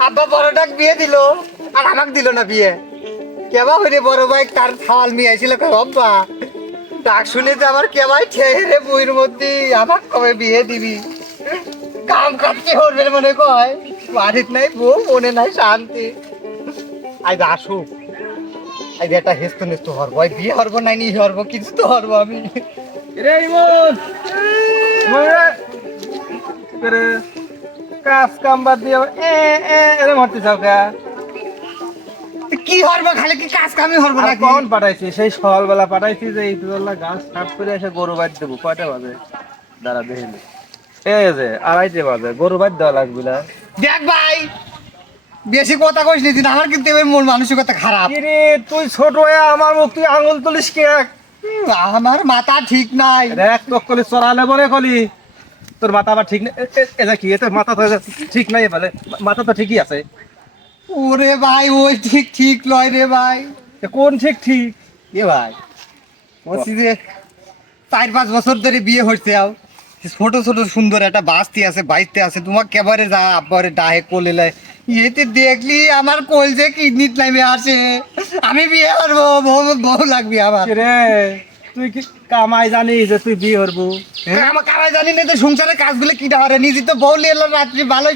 আব্বা বড়টাক বিয়ে দিল আর আমাকে দিল না বিয়ে কেবা হইরে বড় ভাই তার খাওয়াল নিয়ে আইছিল আব্বা ডাক শুনে যে আমার কেবাই ঠেরে বইয়ের মধ্যে আমার কবে বিয়ে দিবি কাম কাটতে হরবে মনে কয় বাড়িত নাই বউ মনে নাই শান্তি আজ আসুক আজ একটা হেস্ত নেস্ত হরবো। আজ বিয়ে হরবো নাই নি হরবো কিছু তো হরবো আমি। রে ইমন! করে কাজ কাম বাদ দিয়ে এ এ এরে মরতে চাও কা? কি হরবো খালি? কি কাজ কামি হরবো নাকি? কখন পাঠাইছি? সেই সকালবেলা পাঠাইছি যে এই দুবেলা গাছ সাফ করে এসে গরু বাদ দেবো। কয়টা বাজে? দাঁড়া দেখিনি এই যে আড়াইটে বাজে। গরু বাদ দেওয়া লাগবে না। দেখ ভাই বেশি কথা কইস নি দিন আমার কিন্তু এবার মন মানসিকতা খারাপ। কিরে তুই ছোট হয়ে আমার মুখ তুই আঙুল তুলিস কে? আমার মাথা ঠিক নাই। দেখ তোর কলি চড়ালে বলে কলি। তোর মাথা আবার ঠিক নেই। এটা কি তোর মাথা তো ঠিক নাই বলে মাথা তো ঠিকই আছে। ওরে ভাই ওই ঠিক ঠিক লয় রে ভাই। তা কোন ঠিক ঠিক? এ ভাই বলছি যে চার পাঁচ বছর ধরে বিয়ে হচ্ছে আও। ছোট ছোট সুন্দর একটা বাস্তি আছে বাইতে আছে। তোমার কেবারে যা আব্বারে ডাহে কোলে লাই এতে দেখলি আমার কোল যে কিডনিট নামে আসে। আমি বিয়ে করব বউ বউ লাগবে আমার রে তুই কি কামাই জানিস যে তুই বিয়ে করব? হ্যাঁ, আমার কারাই জানি না তো সংসারের কাজগুলো কি ধরে নিজে তো বউলি এলো রাত্রি ভালো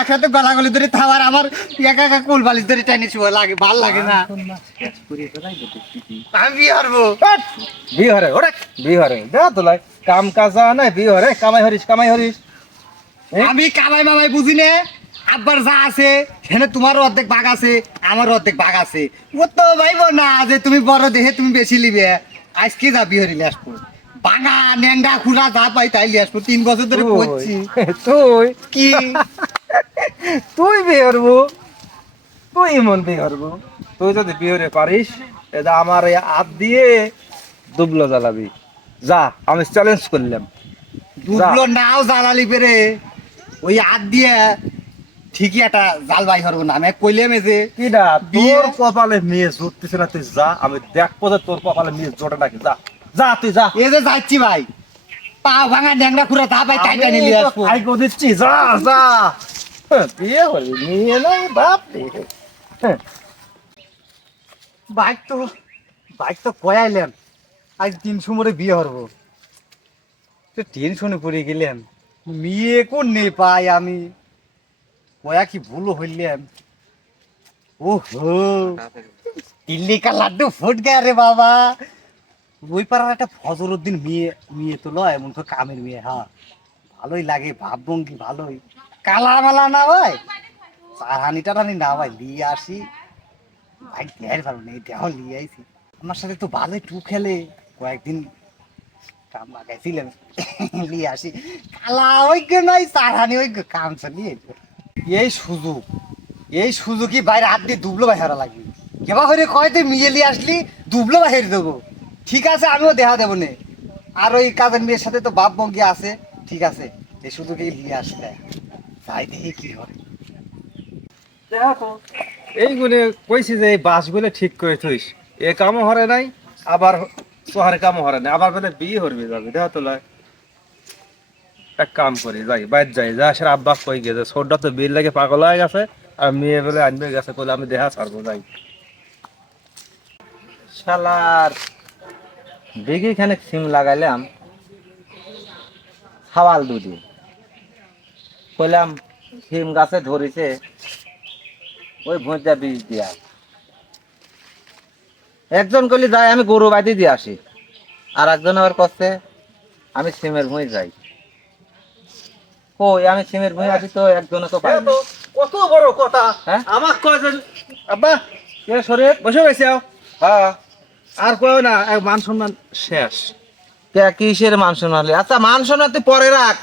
একসাথে গলাগলি ধরে থাবার আমার একা একা কোল বালিশ ধরে টাইনে শুয়ে লাগে ভালো লাগে না। আমি বিয়ে করব। বিয়ে হরে ওরে বিয়ে হরে দেখ তো লাই। কাম কাজ নাই বিয়ে হরে কামাই হরিস কামাই হরিস। আমি কামাই মামাই বুঝি নে। আব্বার যা আছে সেখানে তোমারও অর্ধেক ভাগ আছে আমারও অর্ধেক ভাগ আছে। ও তো ভাইবো না যে তুমি বড় দেহে তুমি বেশি লিবে। আজকে যা বিয়ে হরিলে আসব। বাঙা ন্যাংডা খুড়া যা পাই তাই আসব। তিন বছর ধরে করছি তুই? কি? তুই বিয়ে করব? তুই এমন বিয়ে করব? তুই যদি বিয়ে হরে পারিস এটা আমার এই হাত দিয়ে দুবলো জ্বালাবি। যা আমি চ্যালেঞ্জ করলাম। দুবলো নাও জ্বালালি পেরে। ওই হাত দিয়ে ঠিকই একটা জাল বাই হরবো না। আমি কইলে মেজে কি না তোর কপালে মেয়ে জুটতেছে না তুই যা আমি দেখব যে তোর কপালে মেয়ে জোটে নাকি যা যা তুই যা। এ যে যাচ্ছি ভাই পা ভাঙা ন্যাংডা খুড়া যা পাই তাই টাইনে লিয়ে আসব। আইগো দিচ্ছি যা যা। হ্যাঁ, বিয়ে করবি নিয়ে নাই বাপ রে। হ্যাঁ, বাইক তো বাইক তো কয়াইলাম আজ তিনশো মোড়ে বিয়ে হরবো তো টেনশনে পড়ে গেলাম মেয়ে কোন নে পাই আমি? কয়া কি ভুল হইলাম ও হো দিল্লি কা লাড্ডু ফুট গয়া রে বাবা। ওই পাড়ার একটা ফজর উদ্দিন মেয়ে মেয়ে তো লয়, এমন তো কামের মেয়ে হ্যাঁ ভালোই লাগে ভাবভঙ্গি ভালোই। কালা মালা না ভাই? চারানি টারানি না ভাই লিয়ে আসি। ভাই দেয়ার ভালো নেই দেহ লিয়ে আইছি। আমার সাথে তো ভালোই টু খেলে। কয়েকদিন কাম লাগাইছিলাম লিয়ে আসি। কালা ওই গে নাই চারানি ওই গে কাম চালিয়ে এই সুযোগ, এই সুযোগই বাইরে হাত দিয়ে দুবলো বাইরে লাগবে। কেবা হয়ে কয় তুই মিয়ে লিয়ে আসলি, দুবলো বাইরে দেবো। ঠিক আছে, আমিও দেখা দেবো নে। আর ওই কাজের মেয়ের সাথে তো বাপ বঙ্গি আছে, ঠিক আছে, এই সুযোগেই নিয়ে আসলে। তাই দেখি কি হয়। দেখো এইগুলো কইছি যে এই বাসগুলো ঠিক করে থইস। এ কামও হরে নাই, আবার শহরে কামও হরে নাই, আবার বলে বিয়ে হরবি যাবে দেখো তো লয়। এক কাম করি, যাই, বাইর যাই, যা সে আব্বাস কই গেছে ছোটটা তো বিল লাগে পাগল হয়ে গেছে, আর মেয়ে বলে আনবে গেছে বলে আমি দেখা ছাড়বো, যাই। শালার বিঘি খানিক সিম লাগাইলাম খাওয়াল দুদি কইলাম, সিম গাছে ধরেছে, ওই ভুঁজা বীজ দিয়া। একজন কলি যাই আমি গরু বাদি দিয়ে আসি। আর একজন আবার করছে, আমি সিমের ভুঁই যাই। কই আমি সিমের ভুঁই আসি তো একজনে তো পাই কত বড় কথা। হ্যাঁ? আমার কয় আব্বা কে শরীর বসে গেছে হ্যাঁ। আর কয় না এক মান সম্মান শেষ। কিসের মান শোনালি আচ্ছা মান শোনা তুই পরে রাখ।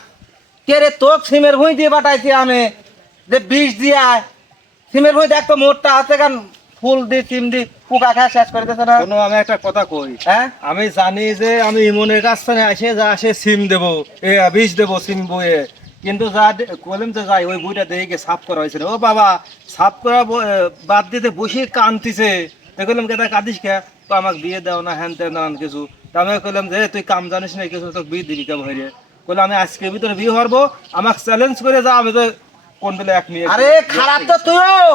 কে রে তোক সিমের ভুঁই দিয়ে পাঠাইছি আমি? যে বিষ দিয়া সিমের ভুঁই দেখ তো মোটটা আছে কারণ ফুল দি সিম দি পোকা খায় শেষ করে দিতেছে না। শোনো আমি একটা কথা কই। হ্যাঁ? আমি জানি যে আমি ইমনের কাছ থেকে আসে যা আসে সিম দেব। এ বিষ দেব সিম বইয়ে। কিন্তু যা কলম যে যাই ওই বইটা দেখে সাফ করা হয়েছিল। ও বাবা সাফ করা বাদ দিতে বসে কানতিছে তো কইলাম কেদা কাঁদিস কে? তো আমাকে বিয়ে দাও না হ্যান ত্যান নানান কিছু। তো আমি কইলাম যে তুই কাম জানিস না কিছু তোকে বিয়ে দিবি কেমন হইরে কইলাম আমি আজকে ভিতরে বিয়ে হরবো আমাকে চ্যালেঞ্জ করে যা আমি তো কোন বেলা এক মেয়ে আরে খারাপ তো তুইও।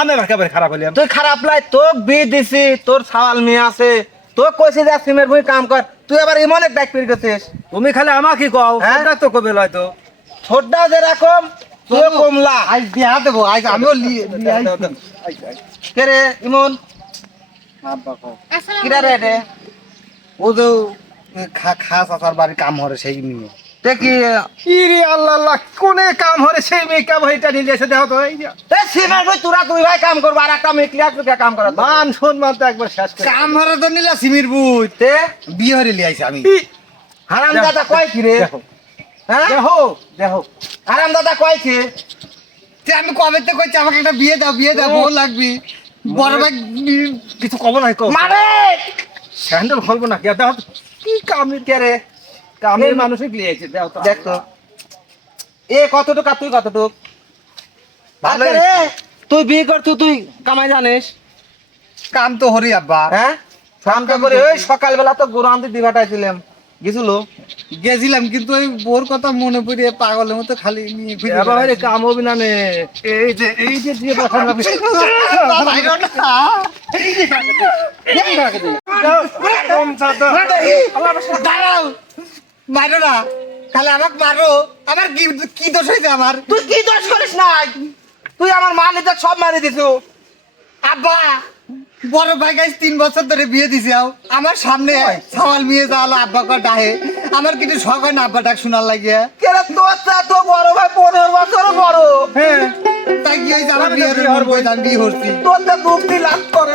আমি একেবারে খারাপ হইলাম? তুই খারাপ লাই তোক বিয়ে দিছি তোর ছাওয়াল মেয়ে আছে। তোক কইছি যে সিমের ভুঁই কাম কর। তুই আবার এমন এক ব্যাগ পেরি করতে তুমি খালি আমাকে কও হ্যাঁ? তো কবে হয়তো ছোটটা যেরকম তুই কমলা। আজ বিয়া দেবো আজ আমিও কে রে ইমন। কিরা রে রে ও যে খা আসার বাড়ির বাড়ি কাম হরে সেই নিয়ে তে কি ইরে আল্লাহ আল্লাহ কোনে কাম হরে সেই মেয়ে কাম হইটা নিয়ে এসে দেখো তো এই যে। তে সিমের ভুঁই তোরা দুই ভাই কাম করব আর একটা মেয়ে ক্লিয়ার করে কাম করা। মান সম্মান তো একবার শেষ করে। কাম হরে তো নিলা সিমির বুই তে? বিয়ে হরে লিয়ে আমি। হারাম দাদা কয় কি রে দেখো। হ্যাঁ? দেখো। দেখো। হারাম দাদা কয় কি যে আমি কবে তো কইছি আমাকে একটা বিয়ে দাও বিয়ে দাও বউ লাগবি। বড় ভাই কিছু কব নাই কব মারে! স্যান্ডেল খুলবো না কে দেখো কি কামের কে রে? কামের মানুষই লিয়েছে দেখো তো। দেখ। তো এ কতটুক আর তুই কতটুক? ভালোই আচ্ছা রে তুই বিয়ে কর তুই তুই কামাই জানিস। কাম তো হরি আব্বা। হ্যাঁ? কামটা করে। ওই সকালবেলা তো গরু আনতে দিবাটাইছিলাম গেছিল গেছিলাম কিন্তু ওই বোর কথা মনে পড়ে পাগলের মতো খালি নিয়ে ঘুরে কাম হবে না নে। এই যে এই যে দিয়ে বাইরো না। দাঁড়াও। মারো না। খালি আমাকে মারো। আমার কি কি দোষ হয়েছে আমার? তুই কি দোষ করিস নাই? তুই আমার মা নিতে সব মারি দিছু। আব্বা বড় ভাই গাইস তিন বছর ধরে বিয়ে দিছে আও। আমার সামনে সওয়াল বিয়ে যাওয়ালো আব্বা কর ডাহে। আমার কিন্তু শখ হয় না আব্বা ডাক শোনার লাগিয়ে। কেন তোর তো বড় ভাই পনেরো বছর বড়। হ্যাঁ। তাই কি হয়েছে? আমার বিয়ে হরবো আমি বিয়ে হরছি। তোর তো দুঃখটি লাভ করে।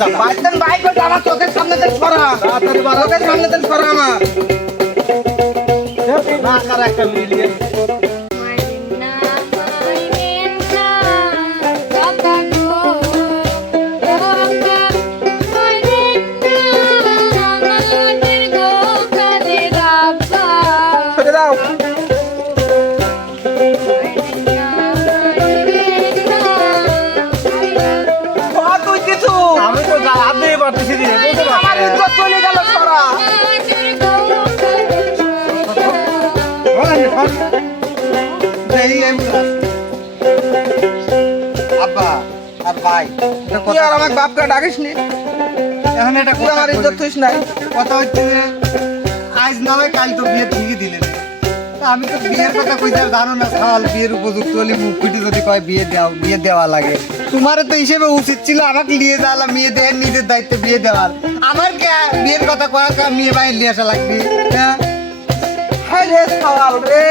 যা হারাম জাদা বাইতেন বাইক করতে আমার চোখের সামনে থেকে সরা। তাড়াতাড়ি বাড়া। চোখের সামনে থেকে সরা আমার। না কার একটা মিলিয়ে। আব্বা আর ভাই তুই আর আমার বাপকে ডাকিস নি? এখন এটা তুই আমার ইজ্জত তুইস নাই। কথা হচ্ছে যে আজ না হয় কাল তো বিয়ে ঠিকই দিলেন আমি তো বিয়ের কথা কইতে জানো না সাল বিয়ের উপযুক্ত হলে মুখ ফুটে যদি কয় বিয়ে দাও বিয়ে দেওয়া লাগে। তোমার তো হিসেবে উচিত ছিল আমাকে নিয়ে যাওয়া মেয়ে দেওয়ার নিজের দায়িত্বে বিয়ে দেওয়ার। আমার কে বিয়ের কথা কয়া কয়া মেয়ে বাইরে নিয়ে আসা লাগবে? হ্যাঁ? সওয়াল রে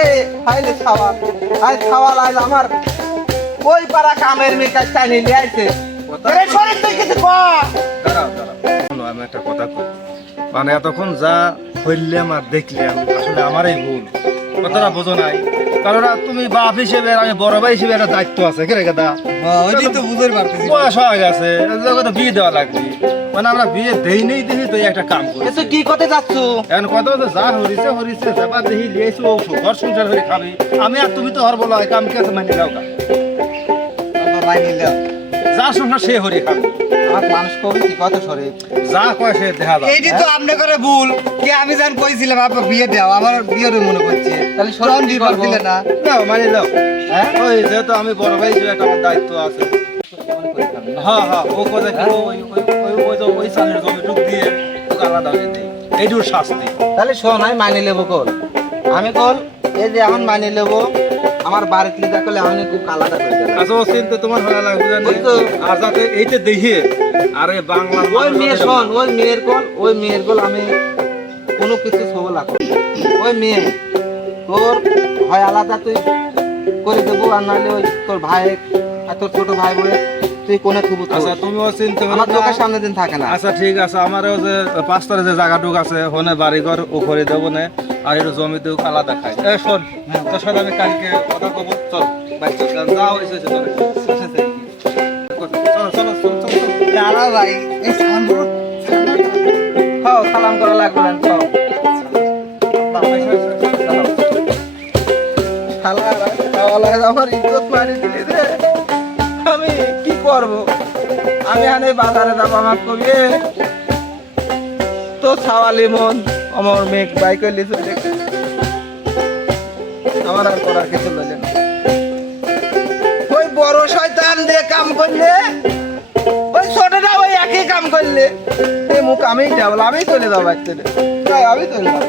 হাইরে সওয়াল হাই সওয়াল আজ আমার ওই পাড়া কামের মেয়ে কাছে টানি নিয়ে আইছে। শরীর তুই কিছু কর। আমি একটা কথা কই। মানে এতক্ষণ যা হইলাম আর দেখলাম আসলে আমারই ভুল। কথাটা বোঝো নাই। কারণ তুমি বাপ হিসেবে আমি বড় ভাই হিসেবে একটা দায়িত্ব আছে কে রেখে দা বয়স হয়ে গেছে বিয়ে দেওয়া লাগবে। মানে আমরা বিয়ে দেই নেই দেখি তো একটা কাম করি। তুই কি করতে যাচ্ছ? এখন কত হচ্ছে? যা হরিছে হরিছে যাবার দেখি লিয়েছি ও ঘর সংসার হয়ে খাবি। আমি আর তুমি তো হর বলো কাম কে মানে যা সংসার সে হরি খাবি। আমার মানুষ কবি কি কথা শরীর যা কয় সে দেখা যায় এইটি তো আপনি করে ভুল। কি আমি কইছিলাম আপনার বিয়ে দাও আমার বিয়ের মনে করছে তাহলে করব? দিলে না। মানে নাও। হ্যাঁ? ওই যেহেতু আমি বড় ভাই একটা আমার দায়িত্ব আছে। হ্যাঁ হ্যাঁ ও কথা কি ওই ওই ওই ওই যে ওই সালের দিয়ে ওকে আলাদা হয়ে দেয়। এইটুর শাস্তি। তাহলে শোন আমি মানি লেবো কল। আমি কল এই যে এখন মানি লেবো আমার বাড়িতে লিদা করলে আমি খুব কালাটা করে দেবো। আচ্ছা ও চিন্তা তোমার ভালো লাগবে জানি। আর যাতে এইটা দেখে আরে বাংলা ওই মেয়ে শোন ওই মেয়ের গোল ওই মেয়ের গোল আমি কোনো কিছু ওই মেয়ে তোর হয় আলাদা তুই করে দেবো আর নাহলে ওই তোর ভাই আর তোর ছোট ভাই বলে কোনে থুবু। আচ্ছা আমার চোখের সামনে দিন থাকে না আচ্ছা ঠিক আছে আমারও যে পাঁচটার যে জায়গাটুক আছে ওখানে বাড়িঘর ও করে দেবো না আর একটু জমিতেও আলাদা খাই এ শোন তোর সাথে আমি কালকে কথা কব চল বাইক চল যা হয়েছে হয়েছে, চল চলো চলো চলো চলো চলো দাঁড়া ভাই এই সামনে খাও সালাম করা লাগবে না খাও শালারা, শালারা আমার আমি আনে বাজারে যাব, আমার কবি তো ছাওয়ালি মন আমার মেঘ বাইক লিছে আমার আর করার কিছু লাগে না। ওই বড় শয়তান দিয়ে কাম করলে, ওই ছোটটা ওই একই কাম করলে। মুখ আমি যাব আমি চলে যাব এক আমি চলে যাব।